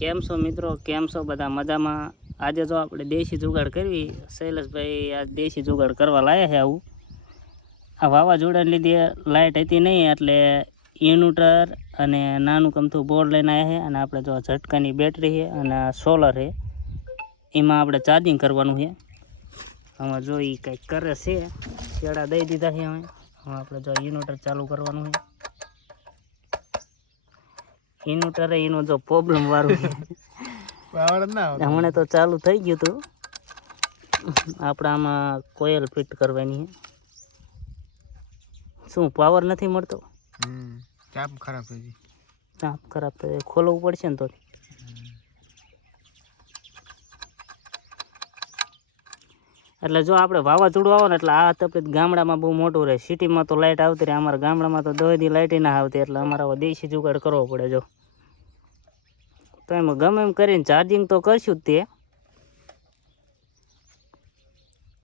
કેમ છો મિત્રો, કેમ છો બધા મજામાં? આજે જો આપણે દેશી જુગાડ કરવી, શૈલેષભાઈ આ દેશી જુગાડ કરવા લાયા છે. આવું આ વાવાઝોડાને લીધે લાઇટ હતી નહીં, એટલે ઇન્વર્ટર અને નાનું કમથું બોર્ડ લઈને આવ્યા છે. અને આપણે જો ઝટકાની બેટરી છે અને સોલર છે, એમાં આપણે ચાર્જિંગ કરવાનું છે. આમાં જો એ કંઈક કરે છે, છેડા દઈ દીધા છે. હવે આપણે જો ઇન્વર્ટર ચાલુ કરવાનું છે. ઇન્વર્ટર એનું જો પ્રોબ્લેમ વાળું છે, હમણાં તો ચાલુ થઈ ગયું હતું. આપણે આમાં કોયલ ફિટ કરવાની છે. શું પાવર નથી મળતો? ચાપ ખરાબ થઈ ગઈ. ચાપ ખરાબ થઈ ખોલવું પડશે ને તો. એટલે જો આપણે વાવાઝોડું આવે ને એટલે આ તપેત ગામડામાં બહુ મોટું રહે. સિટીમાં તો લાઇટ આવતી રહે, અમારા ગામડામાં તો 10 દી લાઇટ ના આવતી. એટલે અમારે દેશી જુગાડ કરવો પડે. જો તો એમાં ગમે એમ કરીને ચાર્જિંગ તો કરશું જ તે.